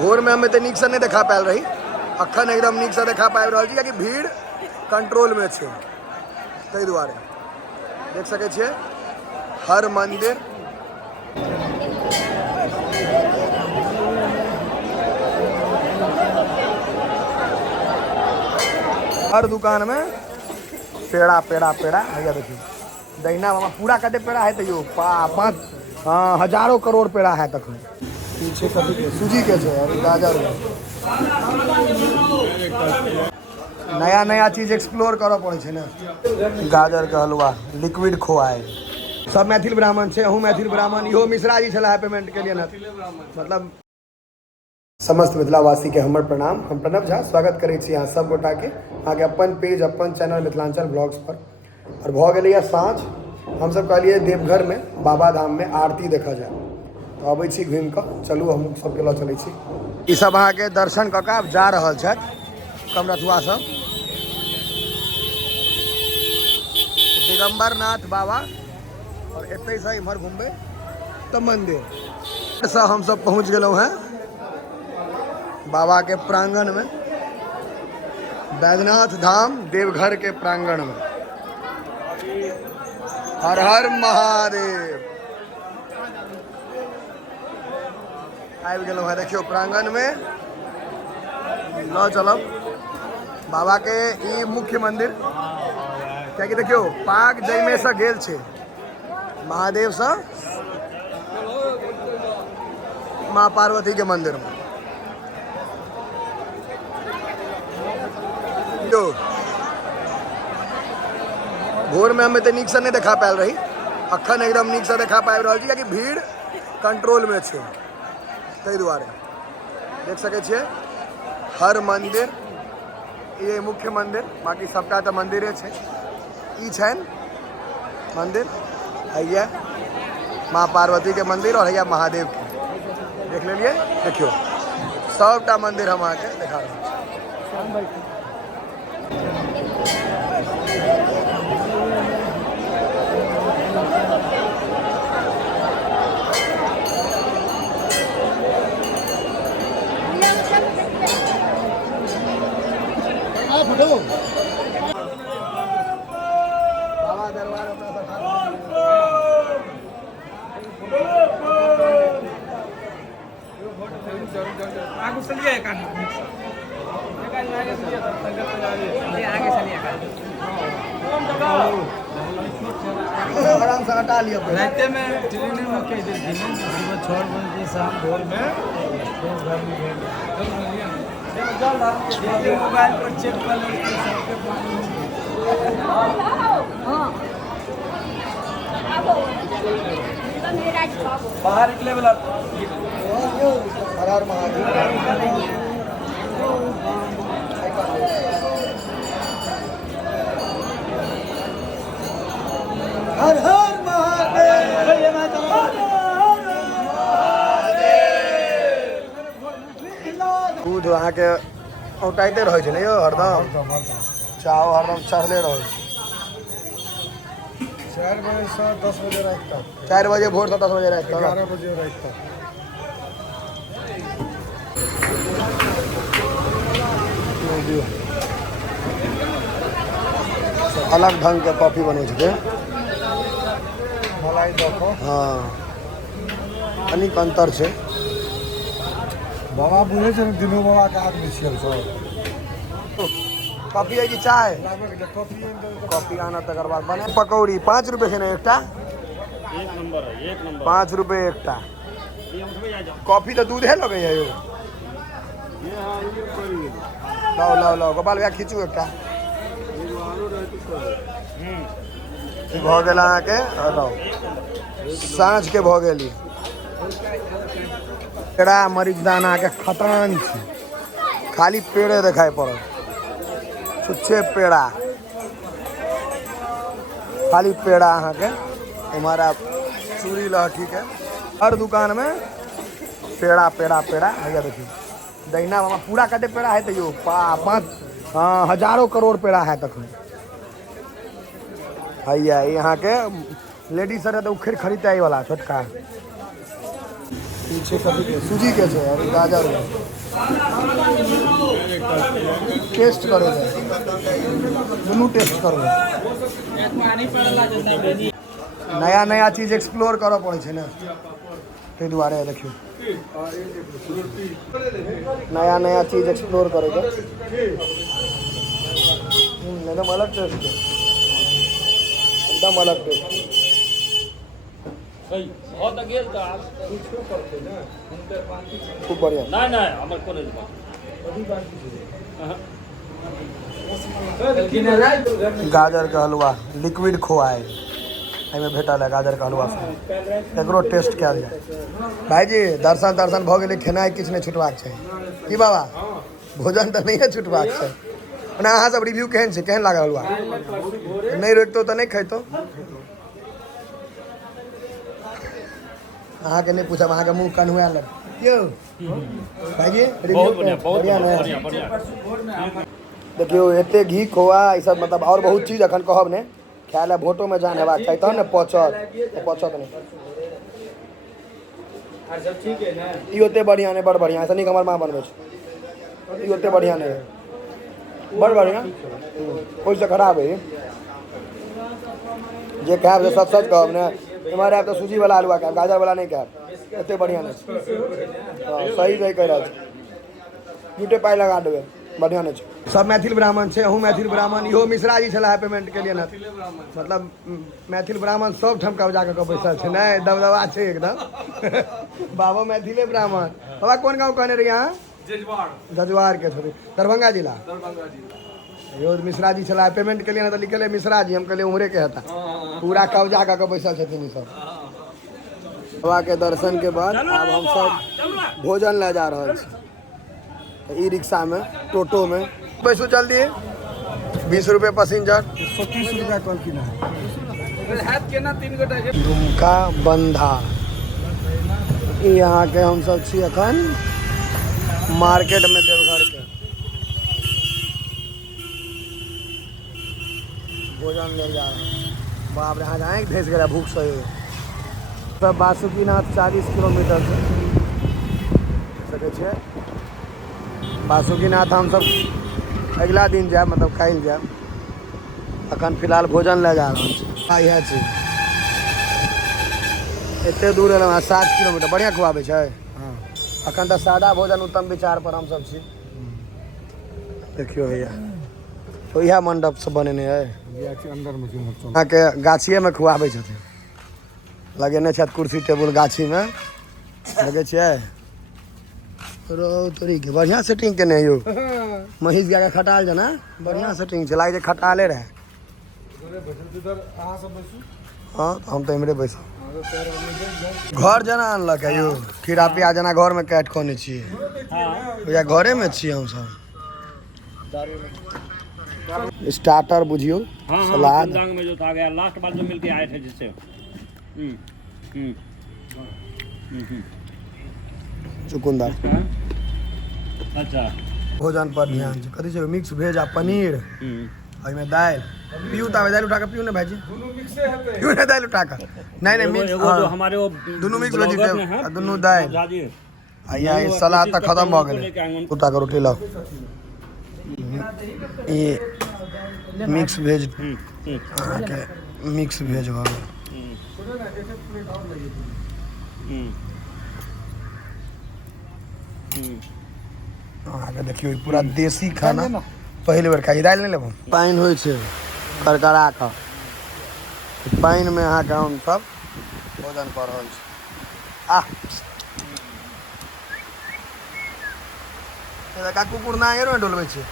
भोर में हमें तो नीक से नहीं देखा पायल रही, अखन एकदम नीक से देखा पाबि रहल छी कियाकि भीड़ कंट्रोल में छै, ताहि दुआरे देख सकै छियै हर मंदिर हर दुकान में पेड़ा पेड़ा पेड़ा भैया देखिए दहिना बाबा पूरा कते पेड़ा है तैयो 5 हजारों करोड़ पेड़ा है तक पीछे कथी के सूजी के छै और गाजर नया नया चीज एक्सप्लोर करऽ पड़े छै ने। गाजर के हलवा लिक्विड खोआ है, सब मैथिल ब्राह्मण छै, अहूँ मैथिल ब्राह्मण, इहो मिश्रा जी छला पेमेंट के लिए ना, मतलब समस्त मिथिलावासी के हमर प्रणाम। हम प्रणव झा स्वागत करै छी अहाँ सब गोटा के अहाँके अपन पेज अपन चैनल मिथिलांचल ब्लॉग्स पर। और भऽ गेलैए साँझ, हमसब कहलिए देवघर में बाबा धाम में आरती देखा जाए, तो अबै छी घुमि कऽ, चलू हम सबके लऽ चलै छी। ई सब अहाँके दर्शन कऽ कऽ आब जा रहल छथि कमरथुआ सब, दिगंबरनाथ बाबा, और एतै से इम्हर घूमबै तऽ मंदिर से हम सब पहुँच गेलहुँ हैं बाबा के प्रांगण में, बैद्यनाथ धाम देवघर के प्रांगण में। हर हर महादेव आबि गेलहुँ हैं, देखियो प्रांगण में लऽ चलब बाबा के ई मुख्य मंदिर, कियाकि देखियो पाग जाहिमे से गेल छै महादेव से माँ पार्वती के मंदिर में। भोर में हमें तो नीक से नहीं देखा पायल रही, अखन एकदम नीक से देखा पाबि रहल छी कियाकि भीड़ कंट्रोल में छै, ताहि दुआरे देख सकै छियै हर मंदिर, ये मुख्य मंदिर, बाकी सबटा तो मंदिरे छै। ई छनि मंदिर, हैया माँ पार्वती के मंदिर और हैया महादेव के देख लेलिए, देखियो सबटा मंदिर हम अहाँके देखा रहल छी। बाबा दरबार आगे चलिए आराम से हटा लिया रास्ते में ट्रेन में कह देती है सुबह 6 बजे शाम भोर में मोबाइल पर चेक कर बाहर निकले वाला हर हर महादेव हर हर दूध अहाँके औटाइते रहै छै ने यौ, हरदम चाहो हरदम चढ़ले रहै छै। 4 बजे से 10 बजे रात तक, 4 बजे भोर से 10 बजे रात तक, 11 बजे रात तक। अलग ढंग के कॉफी बनै छै, मलाई दऽ कऽ। हाँ कनिक अंतर छै। बाबा बुझै छै ने, दिनू बाबा के आदमी छियै सब। कॉफी है कि चाय? कॉफी कॉफी आना तकर बाद बने पकौड़ी 5 रुपए से ना एकटा, 1 नंबर है 1 नंबर 5 रुपए एकटा। कॉफी तो दूध है लगे है यो, लाओ लाओ लाओ गोपाल भैया खींचू एकटा। भऽ गेल अहाँके हटाओ साँझ के भऽ गेल पेड़ा मरीचदाना के खतान छै, खाली पेड़े देखाई पड़त, छुच्छे पेड़ा, खाली पेड़ा अहाँके। हमारा चूड़ी लहठी के हर दुकान में पेड़ा पेड़ा पेड़ा भैया देखिए दहिना बाबा पूरा कते पेड़ा है तैयो 5 हजारों करोड़ पेड़ा है तक भैया। यहाँ के लेडीज सर तो उखेड़ खरीदता है वाला छोटका, पीछे कथी के सूजी के छै और गाजर टेस्ट करो दुनू टेस्ट करो नया नया चीज एक्सप्लोर करऽ पड़ै छै ने ताहि दुआरे देखियौ नया नया चीज एक्सप्लोर करेगा एकदम अलग टेस्ट है एकदम अलग टेस्ट खूब बढ़िया गाजर का हलवा लिक्विड खोआ है एहिमे भेटल है गाजर का हलवा सब एकरो टेस्ट कयल जाय भाईजी दर्शन दर्शन भऽ गेलै खेनाइ किछु नहि छुटबाक चाही की बाबा भोजन तऽ नहिए छुटबाक चाही ओना अहाँ सब रिव्यू केहन छै केहन लागल हलवा नहीं रोकितो तऽ नहीं खैतो अहाँके नहीं पूछब अहाँके मुँह कन्हुआएल यौ भाईजी बहुत बढ़िया देखियो एते घी खोआ ई सब मतलब और बहुत चीज अखन कहब ने खाय ले भोटो में जान हेबाक चाही तहन ने पचत नहीं ई ओते बढ़िया नहीं बड़ बढ़िया ऐसा नहीं हमर माँ बनबै छै ई ओते बढ़िया नहीं है बड़ बढ़िया कोई से खराब है जे खायब से सच कहब ने इम्हर आयब तऽ सूजी वाला हलवा खायब गाजर वाला नहीं खायब एते बढ़िया नहीं सही सही कह रहल छी झूठे पाई लगा देबै बढ़िया नहीं सब मैथिल ब्राह्मण छै अहूँ मैथिल ब्राह्मण इहो मिश्रा जी छला पेमेंट के लिए ना मतलब मैथिल ब्राह्मण सब ठाम कब्जा कऽ बैसल छै नहीं दबदबा छै एकदम बाबा मैथिले ब्राह्मण बाबा कोन गाँव कहने रही अहाँ जजवार के थोड़ी दरभंगा जिला यो मिश्रा जी छला पेमेंट के लिए ना तो लिखल है मिश्रा जी हम कहले उमरे के हता पूरा कब्जा कऽ बैसल छथिन ई सब बाबा के दर्शन के बाद अब हम सब भोजन ले जा रहल छी ई रिक्शा में टोटो में पैसो जल्दी 20 रुपये पैसेंजर 130 रुपया कल की ना दुमका बंधा यहाँ के हम सब छी अखन मार्केट में देवघर के भोजन ले जा रहे बाप रे यहाँ जाए भेज गया भूख सही सब बासुकीनाथ 40 किलोमीटर से सके छे बासुकीनाथ हम सब अगला दिन जाए मतलब काल्हि जाए अखन फिलहाल भोजन ले जा रहा इएह छी एते दूर एलहुँ 7 किलोमीटर बढ़िया खुआबै छै अखन तऽ सादा भोजन उत्तम विचार पर हम सब छी देखियो भैया तो इएह मंडप सब बनेने है अंदर में अहाँ के गाछिए में खुआबै छथिन लगेने छथि कुर्सी टेबुल गाछी में लगे छियै रो तोरी के बढ़िया सेटिंग केने यौ महीष गाय के खटाल जना बढ़िया सेटिंग छै लागे छै खटाले रहे हाँ हम तो इमरे बैसा घर जना अनलक है यो खीरा प्याज जना घर में काट कोने छियै भैया घरे में छियै हम सब स्टार्टर बुझियो सलाद में जो था गया लास्ट बार जो मिलके आए थे जिससे चुकुंदर अच्छा भोजन पर ध्यान छै कथी छै मिक्स वेज आ पनीर में दाल पीऊ तावे दाल उठा के पीऊ ने भाईजी पीऊ ने दाल उठा के नहीं मिक्स वो जो हमारे वो दोनों मिक्स वेजिटेबल दोनों दाल आ ये सलाद तक खत्म भ गेलै उठा के रोटी लाओ ये मिक्स वेज मिक्स वेज भ गेल अहाँके देखियो पूरा देसी खाना पहले बेर खाई दालि नहीं लेबो पानि होइ छै करकरा कऽ पानि में अहाँके हम सब भोजन कऽ रहल छी कुकुर नांगेरो डोलबै छै